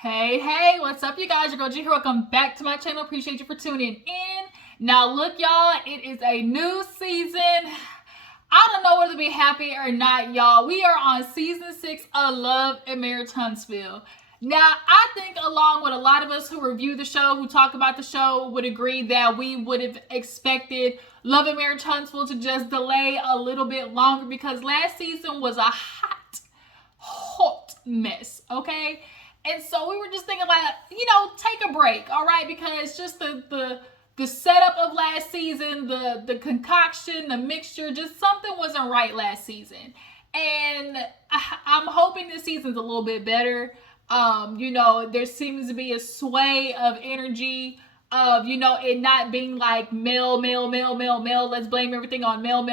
Hey, what's up, you guys? Your girl G here. Welcome back to my channel. Appreciate you for tuning in. Now, look, y'all, it is a new season. I don't know whether to be happy or not, y'all. We are on season 6 of Love and Marriage Huntsville. Now, I think along with a lot of us who review the show, who talk about the show, would agree that we would have expected Love and Marriage Huntsville to just delay a little bit longer because last season was a hot mess, okay? And so we were just thinking like, take a break, all right? Because just the setup of last season, the concoction, the mixture, just something wasn't right last season. And I'm hoping this season's a little bit better. There seems to be a sway of energy of, it not being like male. Let's blame everything on male.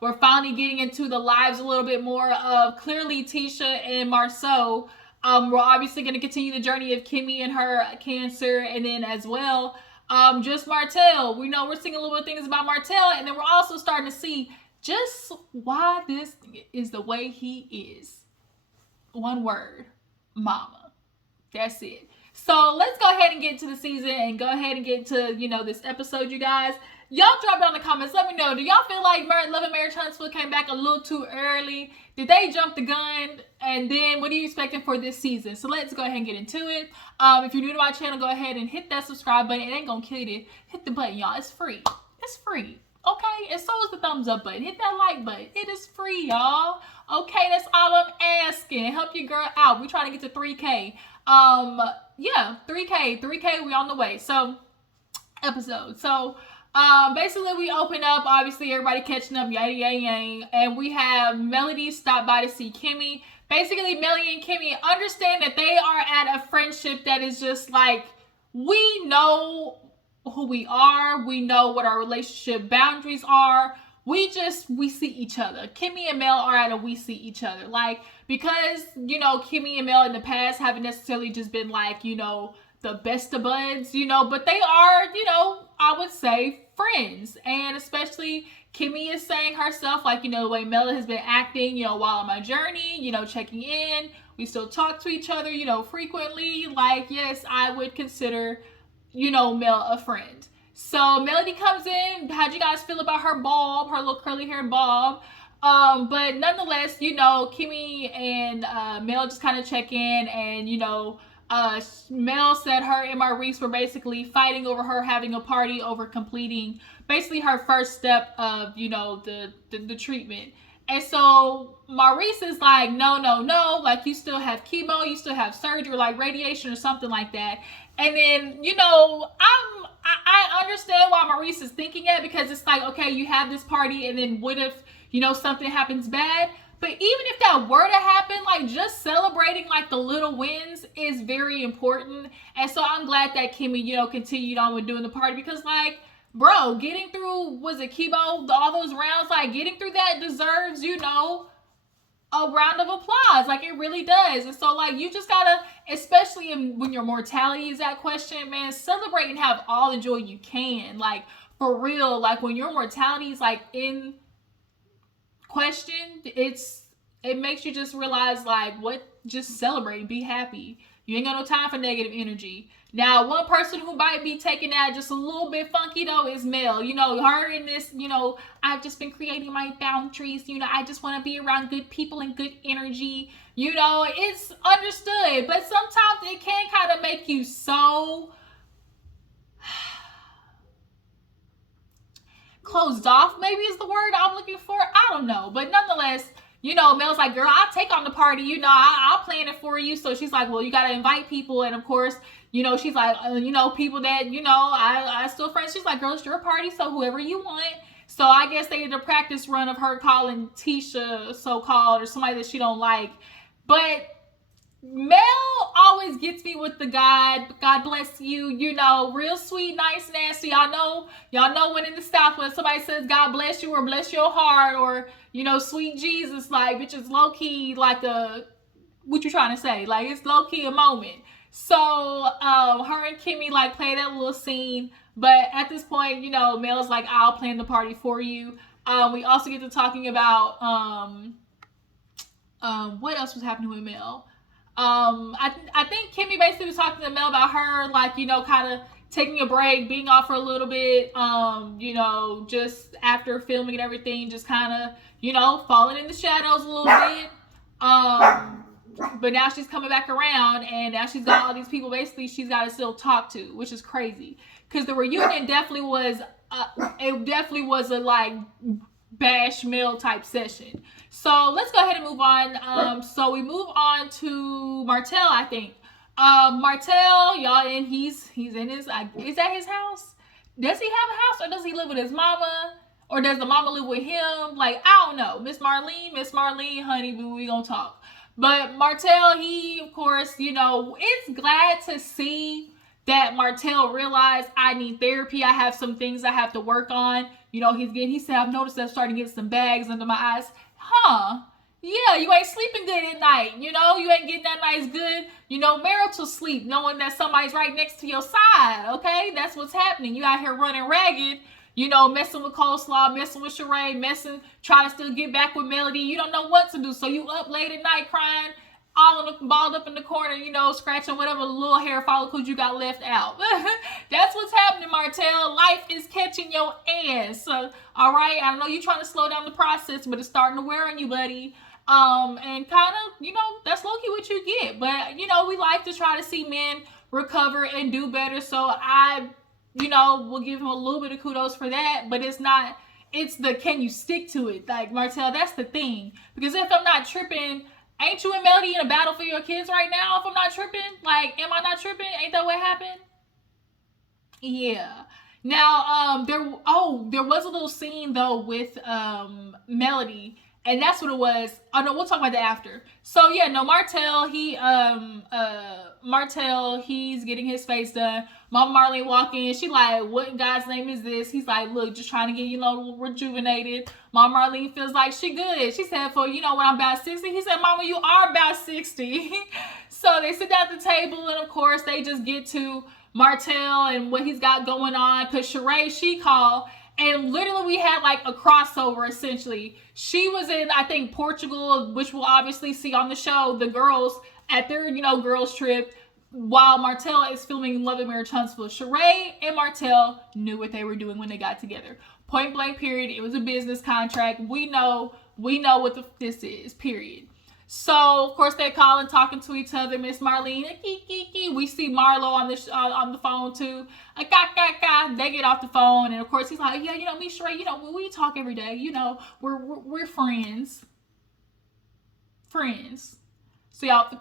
We're finally getting into the lives a little bit more of clearly Tisha and Marceau. We're obviously going to continue the journey of Kimmi and her cancer, and then as well, just Martell. We know we're seeing a little bit of things about Martell, and then we're also starting to see just why this is the way he is. One word, mama. That's it. So let's go ahead and get to the season and go ahead and get to, this episode, you guys. Y'all drop down in the comments. Let me know. Do y'all feel like Love and Marriage Huntsville came back a little too early? Did they jump the gun? And then what are you expecting for this season? So let's go ahead and get into it. If you're new to my channel, go ahead and hit that subscribe button. It ain't gonna kill you. Hit the button, y'all. It's free. It's free. Okay? And so is the thumbs up button. Hit that like button. It is free, y'all. Okay, that's all I'm asking. Help your girl out. We're trying to get to 3K. 3K. We on the way. So, episode. So, basically we open up, obviously everybody catching up, yada yada yada, and we have Melody stop by to see Kimmi. Basically, Melody and Kimmi understand that they are at a friendship that is just like, we know who we are, we know what our relationship boundaries are, we see each other. Kimmi and Mel are at a we see each other. Like, because, Kimmi and Mel in the past haven't necessarily just been like, the best of buds, but they are, I would say friends. And especially Kimmi is saying herself, like, the way Mel has been acting, while on my journey, checking in. We still talk to each other, frequently. Like, yes, I would consider, Mel a friend. So Melody comes in. How'd you guys feel about her bob, her little curly hair bob? But nonetheless, Kimmi and Mel just kind of check in, and Mel said her and Maurice were basically fighting over her having a party over completing basically her first step of, the treatment. And so Maurice is like, no, like you still have chemo, you still have surgery, like radiation or something like that. And then, I understand why Maurice is thinking that, because it's like, okay, you have this party, and then what if, something happens bad? But even if that were to happen, like, just celebrating, like, the little wins is very important. And so I'm glad that Kimmi, continued on with doing the party, because, like, bro, getting through, was it chemo, all those rounds, like, getting through that deserves, a round of applause. Like, it really does. And so, like, you just gotta, especially when your mortality is at question, man, celebrate and have all the joy you can. Like, for real, like, when your mortality is, like, in question, it makes you just realize, like, just celebrate, be happy. You ain't got no time for negative energy. Now, one person who might be taking that just a little bit funky, though, is Mel. Her in this, I've just been creating my boundaries. I just want to be around good people and good energy. It's understood. But sometimes it can kind of make you so closed off, maybe is the word I'm looking for. I don't know. But nonetheless, Mel's like, girl, I'll take on the party. I'll plan it for you. So she's like, well, you got to invite people. And of course, she's like, people that, I still friends. She's like, girl, it's your party. So whoever you want. So I guess they did a practice run of her calling Tisha so-called, or somebody that she don't like. But Mel always gets me with the God bless you, real sweet, nice, nasty. Y'all know when in the South, when somebody says God bless you or bless your heart or, sweet Jesus, like, bitch, it's low-key like what you trying to say? Like, it's low-key a moment. So, her and Kimmi, like, play that little scene. But at this point, Mel's like, I'll plan the party for you. We also get to talking about, what else was happening with Mel? I think Kimmy basically was talking to Mel about her, like, you know, kind of taking a break, being off for a little bit, you know, just after filming and everything, just kind of, you know, falling in the shadows a little bit. But now she's coming back around, and now she's got all these people basically she's got to still talk to, which is crazy. Because the reunion definitely was, it definitely was a, like, bash Mel type session. So let's go ahead and move on. So we move on to Martell, I think. Martell, y'all, and he's in his, is that his house? Does he have a house, or does he live with his mama? Or does the mama live with him? Like, I don't know. Miss Marlene, honey, we gonna talk. But Martell, he, of course, you know, it's glad to see that Martell realized I need therapy. I have some things I have to work on. You know, he said, I've noticed I'm starting to get some bags under my eyes. Huh? Yeah, you ain't sleeping good at night. You know, you ain't getting that nice good, you know, marital sleep, knowing that somebody's right next to your side. Okay, that's what's happening. You out here running ragged, you know, messing with Coleslaw, messing with Sheree, trying to still get back with Melody. You don't know what to do, so you up late at night crying, balled up in the corner, you know, scratching whatever little hair follicles you got left out. That's what's happening, Martell. Life is catching your ass. All right, I know you're trying to slow down the process, but it's starting to wear on you, buddy. And kind of, you know, that's low-key what you get. But, you know, we like to try to see men recover and do better. So I, you know, will give him a little bit of kudos for that. But it's not, it's the, can you stick to it? Like, Martell, that's the thing. Because if I'm not tripping, ain't you and Melody in a battle for your kids right now? If I'm not tripping, like, am I not tripping? Ain't that what happened? Yeah. Now, there was a little scene though with Melody, and that's what it was. Oh no, we'll talk about that after. So yeah, no, Martell, he's getting his face done. Mama Marlene walk in, she like, what in God's name is this? He's like, look, just trying to get, you know, rejuvenated. Mama Marlene feels like she good. She said, for, you know, when I'm about 60, he said, Mama, you are about 60. So they sit down at the table, and of course they just get to Martell and what he's got going on, because Sheree, she called, and literally we had like a crossover essentially. She was in, I think, Portugal, which we'll obviously see on the show, the girls at their, you know, girls trip, while Martell is filming Love and Marriage Huntsville. Sheree and Martell knew what they were doing when they got together. Point blank, period. It was a business contract. We know what this is, period. So, of course, they're calling, talking to each other. Miss Marlene, we see Marlo on the phone, too. They get off the phone, and, of course, he's like, yeah, you know, me, Sheree, you know, we talk every day. You know, we're friends. Friends. So, y'all,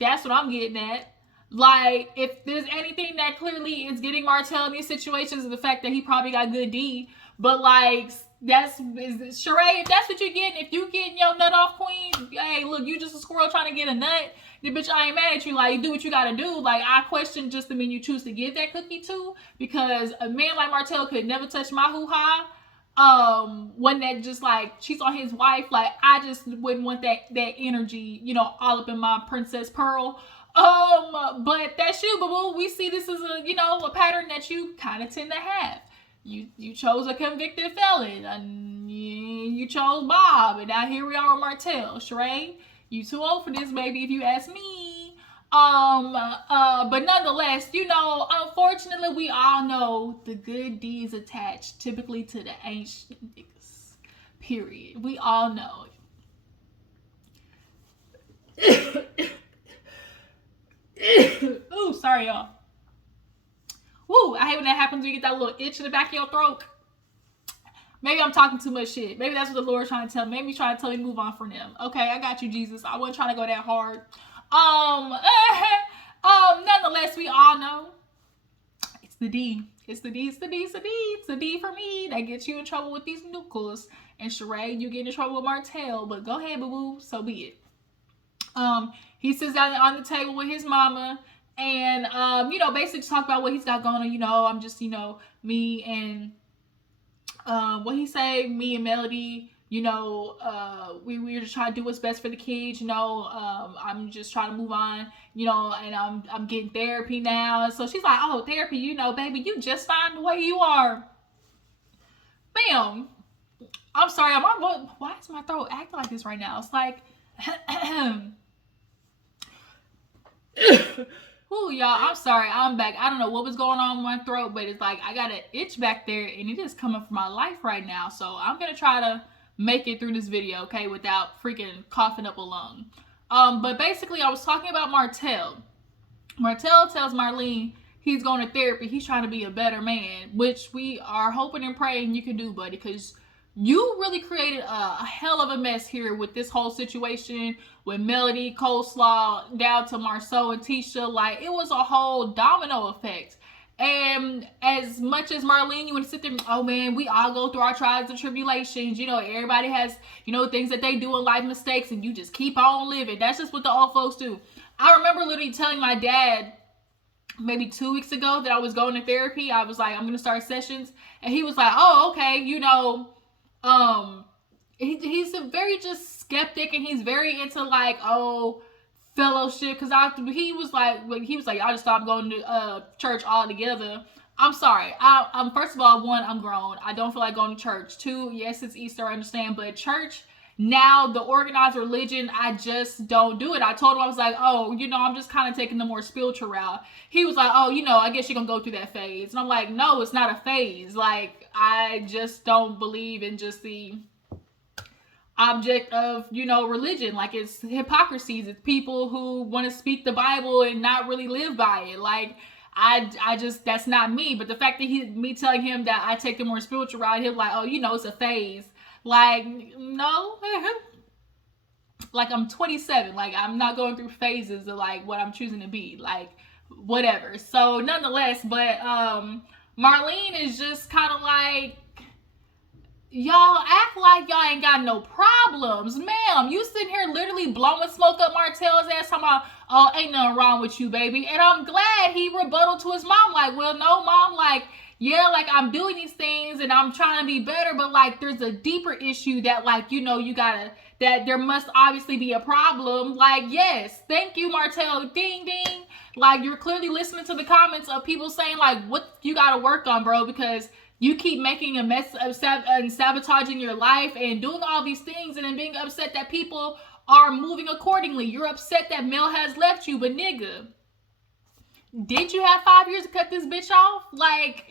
that's what I'm getting at. Like, if there's anything that clearly is getting Martell in these situations, is the fact that he probably got good D. But, like, Sheree, if that's what you're getting, if you getting your nut off, queen, hey, look, you just a squirrel trying to get a nut, then bitch, I ain't mad at you. Like, do what you gotta do. Like, I question just the men you choose to give that cookie to, because a man like Martell could never touch my hoo-ha. One that just like cheats on his wife, like, I just wouldn't want that energy, you know, all up in my Princess Pearl. But that's you, boo-boo. We see this as a, you know, a pattern that you kind of tend to have. You chose a convicted felon, and you chose Bob, and now here we are with Martell. Sheree, you too old for this, baby, if you ask me. But nonetheless, you know, unfortunately, we all know the good deeds attached typically to the ancient niggas. Period. We all know it. Ooh, sorry, y'all. Woo, I hate when that happens when you get that little itch in the back of your throat. Maybe I'm talking too much shit. Maybe that's what the Lord's trying to tell me. Maybe He's trying to tell me to move on from them. Okay, I got you, Jesus. I wasn't trying to go that hard. Nonetheless, we all know it's the D. It's the D. It's the D. It's the D. It's the D for me. That gets you in trouble with these nucleus. And Sheree, you get in trouble with Martell. But go ahead, boo-boo. So be it. He sits down on the table with his mama. And, you know, basically talk about what he's got going on. You know, I'm just, you know, me and, what he say, me and Melody, you know, we're just trying to do what's best for the kids, you know, I'm just trying to move on, you know, and I'm getting therapy now. And so she's like, oh, therapy, you know, baby, you just fine the way you are. Bam. I'm sorry, why is my throat acting like this right now? It's like, Ooh, y'all, I'm sorry. I'm back. I don't know what was going on with my throat, but it's like I got an itch back there and it is coming for my life right now. So I'm going to try to make it through this video, okay, without freaking coughing up a lung. But basically, I was talking about Martell. Martell tells Marlene he's going to therapy. He's trying to be a better man, which we are hoping and praying you can do, buddy, because you really created a hell of a mess here with this whole situation with Melody, Coleslaw, down to Marceau and Tisha. Like, it was a whole domino effect. And as much as Marlene, you want to sit there and, oh man, we all go through our trials and tribulations. You know, everybody has, you know, things that they do in life, mistakes, and you just keep on living. That's just what the old folks do. I remember literally telling my dad maybe 2 weeks ago that I was going to therapy. I was like, I'm going to start sessions. And he was like, oh, okay, you know, he's a very just skeptic, and he's very into like, oh, fellowship, because he was like, I just stopped going to church altogether. I'm sorry. I'm first of all, one, I'm grown. I don't feel like going to church. Two, yes, it's Easter, I understand, but church now, the organized religion, I just don't do it. I told him, I was like, oh, you know, I'm just kind of taking the more spiritual route. He was like, oh, you know, I guess you're gonna go through that phase. And I'm like, no, it's not a phase. Like, I just don't believe in just the object of, you know, religion. Like, it's hypocrisies. It's people who want to speak the Bible and not really live by it. Like, I just, that's not me. But the fact that me telling him that I take the more spiritual route, he'll like, oh, you know, it's a phase. Like, no. Like, I'm 27. Like, I'm not going through phases of like what I'm choosing to be. Like, whatever. So nonetheless, but Marlene is just kind of like, y'all act like y'all ain't got no problems. Ma'am, you sitting here literally blowing smoke up Martell's ass, talking about, oh, ain't nothing wrong with you, baby. And I'm glad he rebutted to his mom, like, well, no, mom, like, yeah, like, I'm doing these things and I'm trying to be better, but like, there's a deeper issue that, like, you know, that there must obviously be a problem. Like, yes, thank you, Martell. Ding, ding. Like, you're clearly listening to the comments of people saying, like, what you got to work on, bro, because you keep making a mess of and sabotaging your life and doing all these things and then being upset that people are moving accordingly. You're upset that Mel has left you, but nigga, did you have 5 years to cut this bitch off? Like,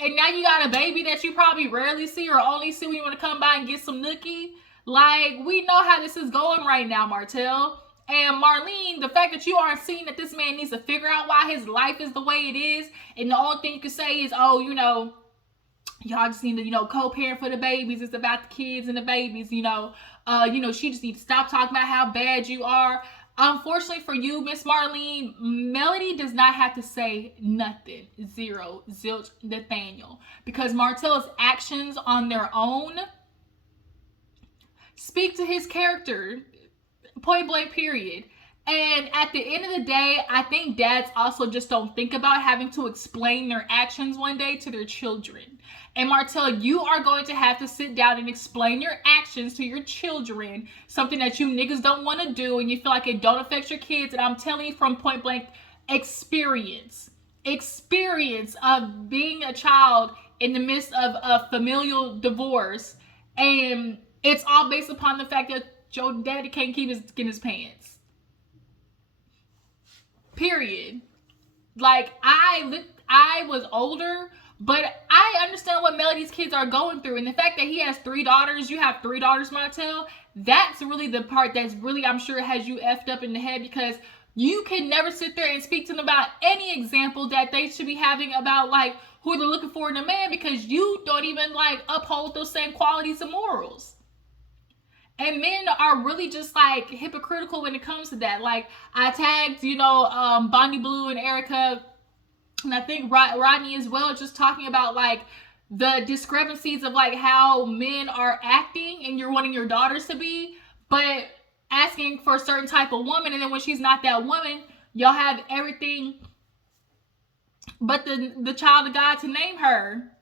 and now you got a baby that you probably rarely see or only see when you want to come by and get some nookie. Like, we know how this is going right now, Martell. And Marlene, the fact that you aren't seeing that this man needs to figure out why his life is the way it is, and the only thing you can say is, oh, you know, y'all just need to, you know, co-parent for the babies. It's about the kids and the babies, you know. She just needs to stop talking about how bad you are. Unfortunately for you, Miss Marlene, Melody does not have to say nothing. Zero. Zilch. Nathaniel. Because Martell's actions on their own speak to his character. Point blank, period. And at the end of the day, I think dads also just don't think about having to explain their actions one day to their children. And Martell, you are going to have to sit down and explain your actions to your children, something that you niggas don't want to do and you feel like it don't affect your kids. And I'm telling you from point blank experience of being a child in the midst of a familial divorce. And it's all based upon the fact that your daddy can't keep in his pants. Period. Like, I was older, but I understand what Melody's kids are going through. And the fact that he has 3 daughters, you have 3 daughters, Martell, that's really the part that's really, I'm sure, has you effed up in the head, because you can never sit there and speak to them about any example that they should be having about, like, who they're looking for in a man, because you don't even, like, uphold those same qualities and morals. And men are really just, like, hypocritical when it comes to that. Like, I tagged, Bonnie Blue and Erica, and I think Rodney as well, just talking about, like, the discrepancies of, like, how men are acting and you're wanting your daughters to be, but asking for a certain type of woman, and then when she's not that woman, y'all have everything but the child of God to name her.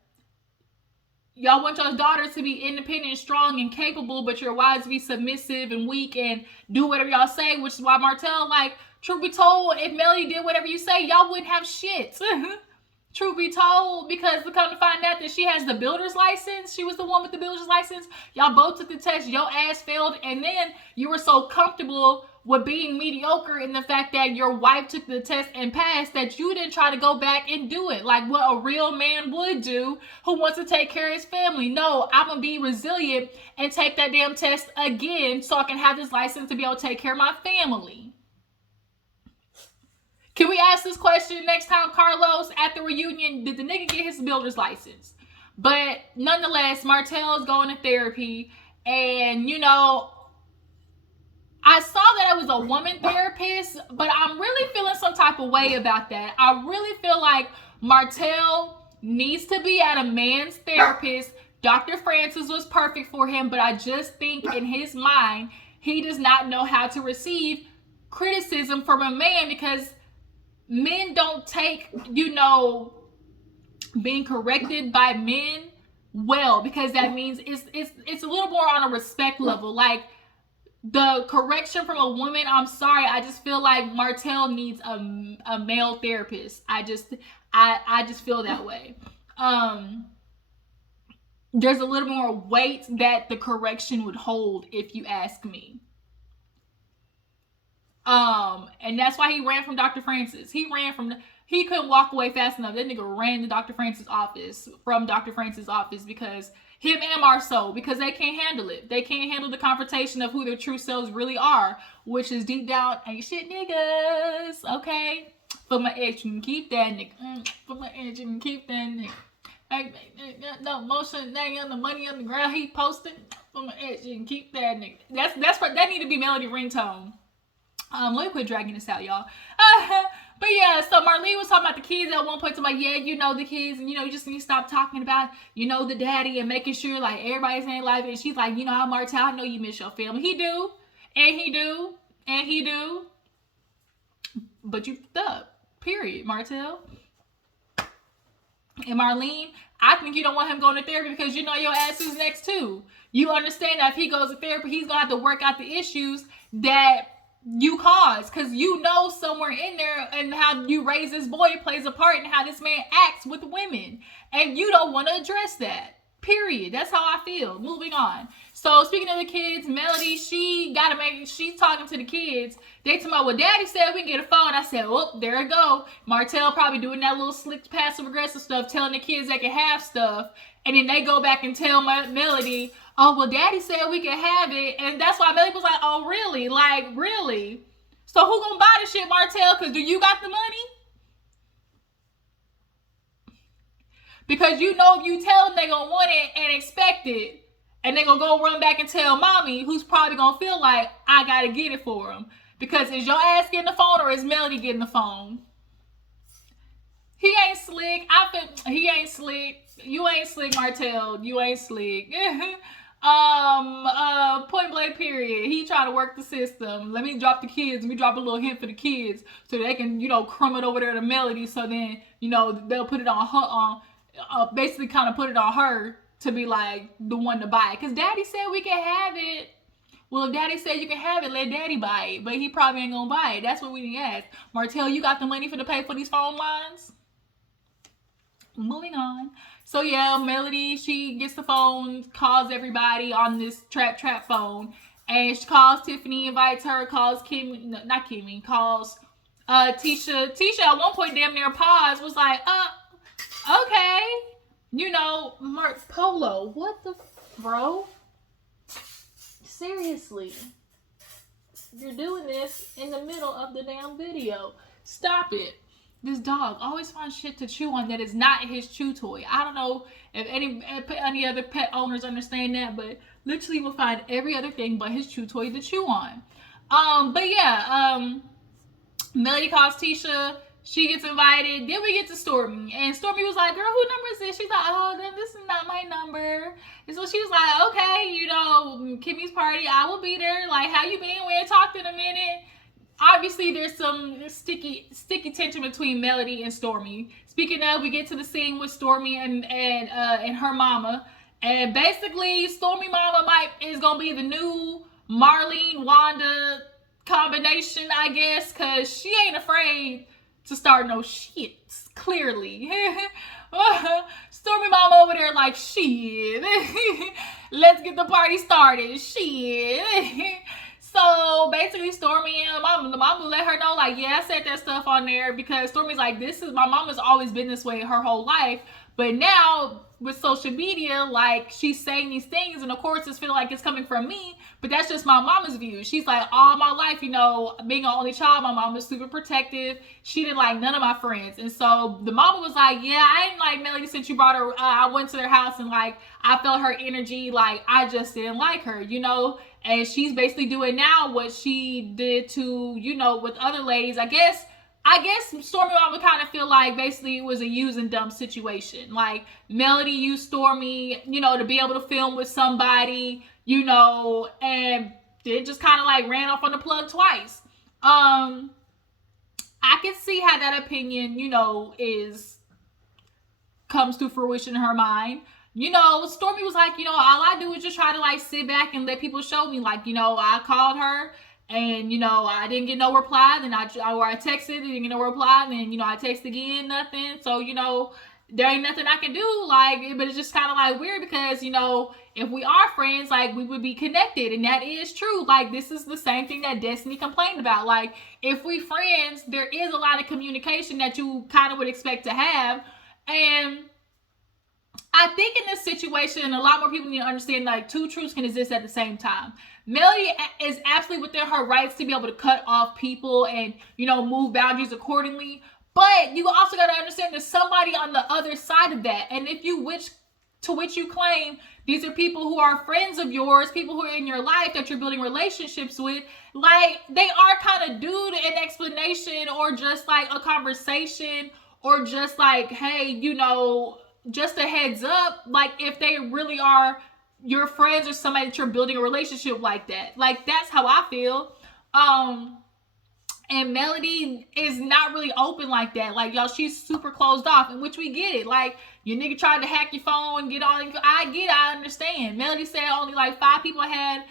Y'all want your daughters to be independent, strong, and capable, but your wives to be submissive and weak and do whatever y'all say, which is why Martell, like, truth be told, if Melody did whatever you say, y'all wouldn't have shit. Truth be told, because we come to find out that she has the builder's license. She was the one with the builder's license. Y'all both took the test. Your ass failed, and then you were so comfortable with being mediocre in the fact that your wife took the test and passed, that you didn't try to go back and do it like what a real man would do who wants to take care of his family. No, I'm gonna be resilient and take that damn test again so I can have this license to be able to take care of my family. Can we ask this question next time, Carlos, at the reunion? Did the nigga get his builder's license? But nonetheless, Martell's going to therapy, and you know, I saw that it was a woman therapist, but I'm really feeling some type of way about that. I really feel like Martell needs to be at a man's therapist. Dr. Francis was perfect for him, but I just think in his mind, he does not know how to receive criticism from a man, because men don't take, you know, being corrected by men well, because that means it's a little more on a respect level. Like, the correction from a woman, I'm sorry, I just feel like Martell needs a male therapist. I just feel that way. There's a little more weight that the correction would hold, if you ask me. And that's why he ran from Dr. Francis. He couldn't walk away fast enough. That nigga ran to Dr. Francis' office, from Dr. Francis' office, because him and Marceau, because they can't handle it. They can't handle the confrontation of who their true selves really are, which is deep down, ain't shit niggas, okay? For my ex, you can keep that nigga. For my ex, you can keep that nigga. No motion, dang on the money on the ground he posted. For my ex, you can keep that nigga. That need to be melody ringtone. Let me quit dragging this out, y'all. But yeah, so Marlene was talking about the kids at one point. To like, yeah, you know the kids, and you know you just need to stop talking about, you know, the daddy and making sure like everybody's in life. And she's like, you know, Martell, I know you miss your family. He do, and he do, and he do. But you fucked up. Period, Martell. And Marlene, I think you don't want him going to therapy because you know your ass is next too. You understand that if he goes to therapy, he's gonna have to work out the issues that you cause, because you know somewhere in there, and how you raise this boy plays a part in how this man acts with women, and you don't want to address that. Period. That's how I feel. Moving on. So speaking of the kids, Melody, she's talking to the kids. They talking about, well, daddy said we can get a phone. I said, oh, there it go. Martell probably doing that little slick passive aggressive stuff, telling the kids they can have stuff, and then they go back and tell Melody, oh, well, daddy said we can have it. And that's why Melody was like, oh, really? Like, really? So who gonna buy the shit, Martell? Because do you got the money? Because you know if you tell them they gonna want it and expect it, and they gonna go run back and tell mommy, who's probably gonna feel like, I gotta get it for them. Because is your ass getting the phone or is Melody getting the phone? He ain't slick. He ain't slick. You ain't slick, Martell. You ain't slick. Point blank period. He trying to work the system. Let me drop the kids. Let me drop a little hint for the kids so they can, you know, crumb it over there to Melody. So then, you know, they'll put it on her, basically kind of put it on her to be like the one to buy it. Because daddy said we can have it. Well, if daddy said you can have it, let daddy buy it. But he probably ain't gonna buy it. That's what we need to ask. Martell, you got the money to pay for these phone lines? Moving on. So yeah, Melody, she gets the phone, calls everybody on this trap phone, and she calls Tiffany, invites her, calls Kimmy, calls Tisha. Tisha at one point damn near paused, was like, okay, you know, Mark Polo, what the bro? Seriously, you're doing this in the middle of the damn video. Stop it. This dog always finds shit to chew on that is not his chew toy. I don't know if any other pet owners understand that, but literally will find every other thing but his chew toy to chew on. But yeah, Melody calls Tisha. She gets invited. Then we get to Stormi. And Stormi was like, girl, who number is this? She's like, oh, this is not my number. And so she was like, okay, you know, Kimmy's party. I will be there. Like, how you been? We ain't talked in a minute. Obviously, there's some sticky tension between Melody and Stormi. Speaking of, we get to the scene with Stormi and her mama. And basically, Stormi mama is going to be the new Marlene Wanda combination, I guess. Because she ain't afraid to start no shit, clearly. Stormi mama over there like, shit. Let's get the party started. Shit. So basically, Stormi and the mama let her know, like, yeah, I said that stuff on there because Stormi's like, this is my mama's always been this way her whole life, but now with social media, like, she's saying these things, and of course, it's feeling like it's coming from me, but that's just my mama's view. She's like, all my life, you know, being an only child, my mom was super protective. She didn't like none of my friends, and so the mama was like, yeah, I didn't like Melody since you brought her. I went to their house and like I felt her energy, like I just didn't like her, you know. And she's basically doing now what she did to, you know, with other ladies. I guess Stormi would kind of feel like basically it was a use and dump situation. Like Melody used Stormi, you know, to be able to film with somebody, you know, and it just kind of like ran off on the plug twice. I can see how that opinion, you know, comes to fruition in her mind. You know, Stormi was like, you know, all I do is just try to like sit back and let people show me, like, you know, I called her and, you know, I didn't get no reply. Then I texted, didn't get no reply. Then, you know, I texted again, nothing. So, you know, there ain't nothing I can do. Like, but it's just kind of like weird because, you know, if we are friends, like we would be connected. And that is true. Like, this is the same thing that Destiny complained about. Like, if we friends, there is a lot of communication that you kind of would expect to have. And I think in this situation, a lot more people need to understand, like, two truths can exist at the same time. Melody is absolutely within her rights to be able to cut off people and, you know, move boundaries accordingly. But you also got to understand there's somebody on the other side of that. And if you which you claim these are people who are friends of yours, people who are in your life that you're building relationships with, like, they are kind of due to an explanation or just like a conversation or just like, hey, you know, just a heads up, like if they really are your friends or somebody that you're building a relationship like that. Like, that's how I feel. And Melody is not really open like that. Like, y'all, she's super closed off, in which we get it. Like, your nigga tried to hack your phone and get on. I understand. Melody said only like 5 people had,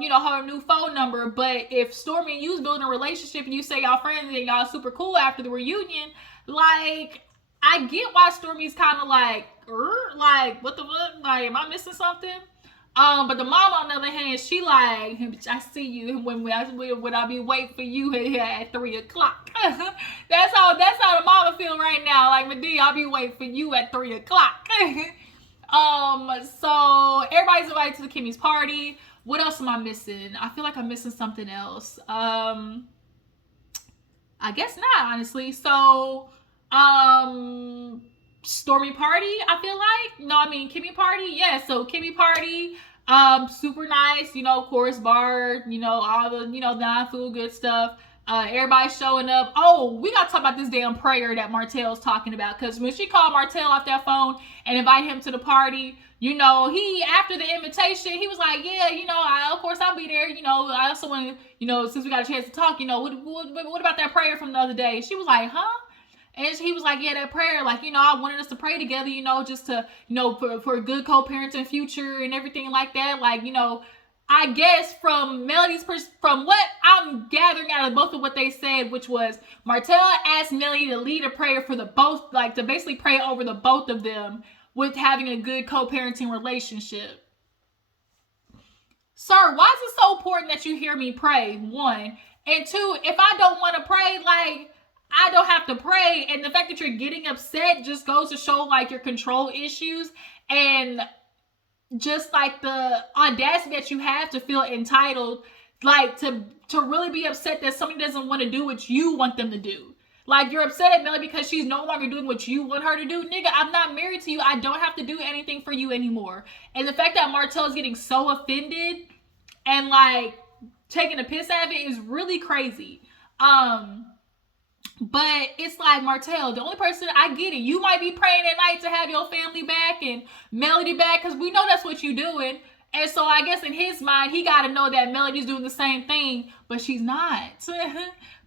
you know, her new phone number. But if Stormi and you's building a relationship and you say y'all friends and y'all super cool after the reunion, like, I get why Stormi's kind of like, what the fuck? Like, am I missing something? But the mom, on the other hand, she like, I see you when I be waiting for you here at 3 o'clock. that's how the mama feel right now. Like, Medea, I'll be waiting for you at 3 o'clock. So everybody's invited to the Kimmy's party. What else am I missing? I feel like I'm missing something else. I guess not, honestly. So, Stormi party, I feel like. No, I mean Kimmi party. Yeah, so Kimmi party, super nice, you know, course bar, you know, all the, you know, non-food good stuff. Everybody showing up. Oh, we gotta talk about this damn prayer that Martell's talking about, because when she called Martell off that phone and invited him to the party, you know, he, after the invitation, he was like, yeah, you know, of course I'll be there. You know, I also want to, you know, since we got a chance to talk, you know, what about that prayer from the other day? She was like, huh? And he was like, yeah, that prayer, like, you know, I wanted us to pray together, you know, just to, you know, for a good co-parenting future and everything like that. Like, you know, I guess from Melody's, from what I'm gathering out of both of what they said, which was Martell asked Melody to lead a prayer for the both, like to basically pray over the both of them with having a good co-parenting relationship. Sir, why is it so important that you hear me pray? 1. And 2, if I don't want to pray, like, I don't have to pray. And the fact that you're getting upset just goes to show like your control issues and just like the audacity that you have to feel entitled, like to really be upset that somebody doesn't want to do what you want them to do. Like, you're upset at Melody because she's no longer doing what you want her to do. Nigga, I'm not married to you. I don't have to do anything for you anymore. And the fact that Martell is getting so offended and like taking a piss out of it is really crazy. But it's like, Martell, the only person, I get it. You might be praying at night to have your family back and Melody back, because we know that's what you're doing. And so I guess in his mind, he got to know that Melody's doing the same thing, but she's not.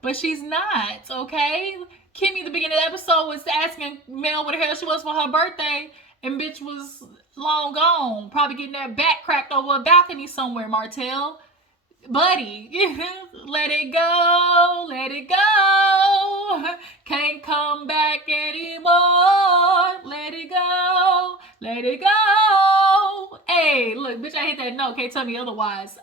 But she's not, okay? Kimmi, at the beginning of the episode, was asking Mel what the hell she was for her birthday, and bitch was long gone. Probably getting that back cracked over a balcony somewhere, Martell. Buddy, let it go, let it go. Can't come back anymore. Let it go, let it go. Hey, look, bitch, I hit that note. Can't tell me otherwise.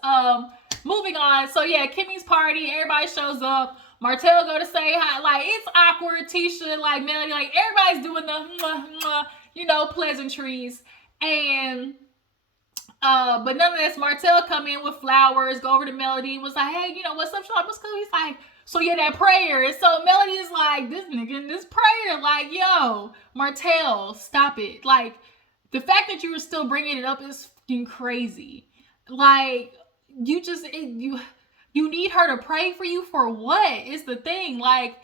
moving on. So yeah, Kimmy's party, everybody shows up. Martell go to say hi. Like, it's awkward. Tisha, like, Melody, like, everybody's doing the mwah, mwah, you know, pleasantries. And but none of this. Martell come in with flowers, go over to Melody, was like, hey, you know, what's up? She's like, what's cool? He's like, so yeah, that prayer. And so Melody is like, this nigga, this prayer, like, yo, Martell, stop it. Like, the fact that you were still bringing it up is fucking crazy. Like, you just, you need her to pray for you for what? Is the thing. Like,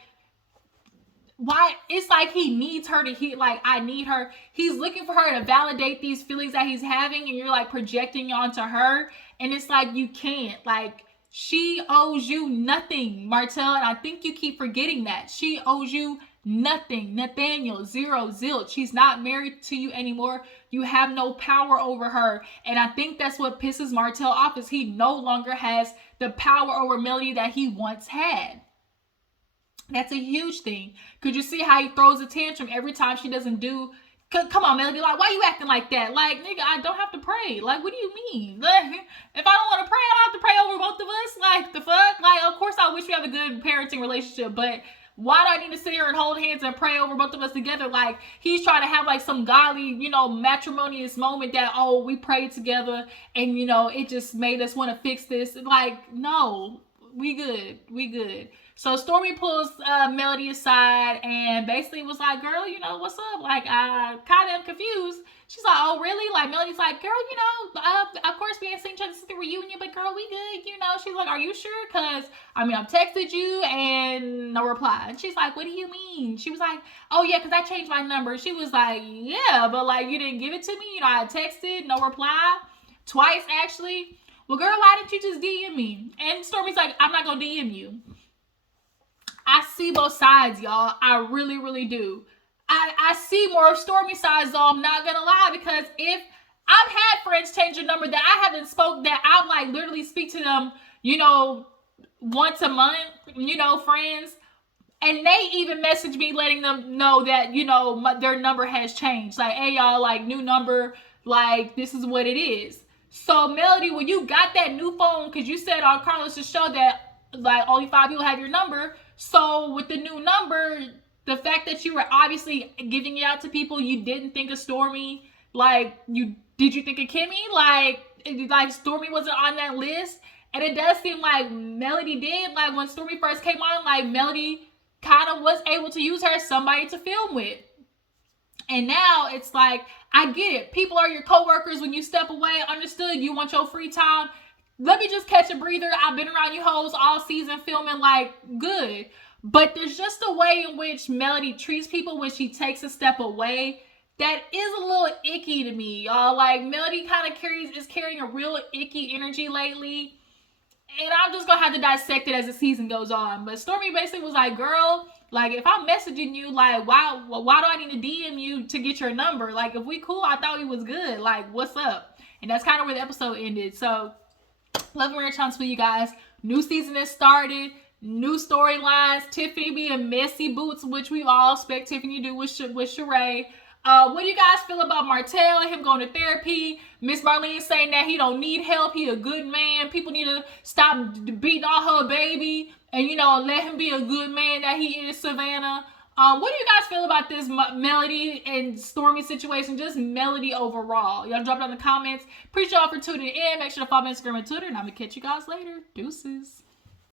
why? It's like he needs her to hear, like, I need her. He's looking for her to validate these feelings that he's having, and you're like projecting onto her. And it's like, you can't. Like, she owes you nothing, Martell. And I think you keep forgetting that. She owes you nothing. Nathaniel, zero, zilch. She's not married to you anymore. You have no power over her. And I think that's what pisses Martell off, is he no longer has the power over Melody that he once had. That's a huge thing. Could you see how he throws a tantrum every time she doesn't do? Come on, Melody. Like, why you acting like that? Like, nigga, I don't have to pray. Like, what do you mean? Like, if I don't want to pray, I don't have to pray over both of us. Like, the fuck? Like, of course I wish we have a good parenting relationship, but why do I need to sit here and hold hands and pray over both of us together? Like, he's trying to have like some godly, you know, matrimonious moment that, oh, we prayed together and, you know, it just made us want to fix this. Like, no, we good. We good. So Stormi pulls Melody aside and basically was like, girl, you know, what's up? Like, I kind of am confused. She's like, oh, really? Like, Melody's like, girl, you know, of course we ain't seen each other since the reunion, but girl, we good, you know. She's like, are you sure? Because, I mean, I've texted you and no reply. And she's like, what do you mean? She was like, oh, yeah, because I changed my number. She was like, yeah, but, like, you didn't give it to me. You know, I texted, no reply. Twice, actually. Well, girl, why didn't you just DM me? And Stormi's like, I'm not going to DM you. I see both sides, y'all. I really, really do. I see more of Stormi's sides, though. I'm not gonna lie, because if I've had friends change a number that I haven't spoke, that I'm like literally speak to them, you know, once a month, you know, friends, and they even message me letting them know that, you know, their number has changed. Like, hey, y'all, like, new number, like, this is what it is. So, Melody, when you got that new phone, because you said on Carlos's show that, like, only 5 people have your number. So with the new number, the fact that you were obviously giving it out to people, you didn't think of Stormi. Like, did you think of Kimmi? Like Stormi wasn't on that list. And it does seem like Melody did. Like, when Stormi first came on, like, Melody kind of was able to use her as somebody to film with. And now it's like, I get it. People are your coworkers. When you step away, understood, you want your free time. Let me just catch a breather. I've been around you hoes all season filming, like, good. But there's just a way in which Melody treats people when she takes a step away that is a little icky to me, y'all. Like, Melody kind of is carrying a real icky energy lately. And I'm just going to have to dissect it as the season goes on. But Stormi basically was like, girl, like, if I'm messaging you, like, why do I need to DM you to get your number? Like, if we cool, I thought we was good. Like, what's up? And that's kind of where the episode ended. So, love and chance for you guys. New season has started. New storylines. Tiffany being messy boots, which we all expect Tiffany to do with Sheree. What do you guys feel about Martell and him going to therapy? Miss Marlene saying that he don't need help. He a good man. People need to stop beating on her baby and, you know, let him be a good man that he is, Savannah. What do you guys feel about this Melody and Stormi situation? Just Melody overall. Y'all drop it in the comments. Appreciate y'all for tuning in. Make sure to follow me on Instagram and Twitter. And I'm going to catch you guys later. Deuces.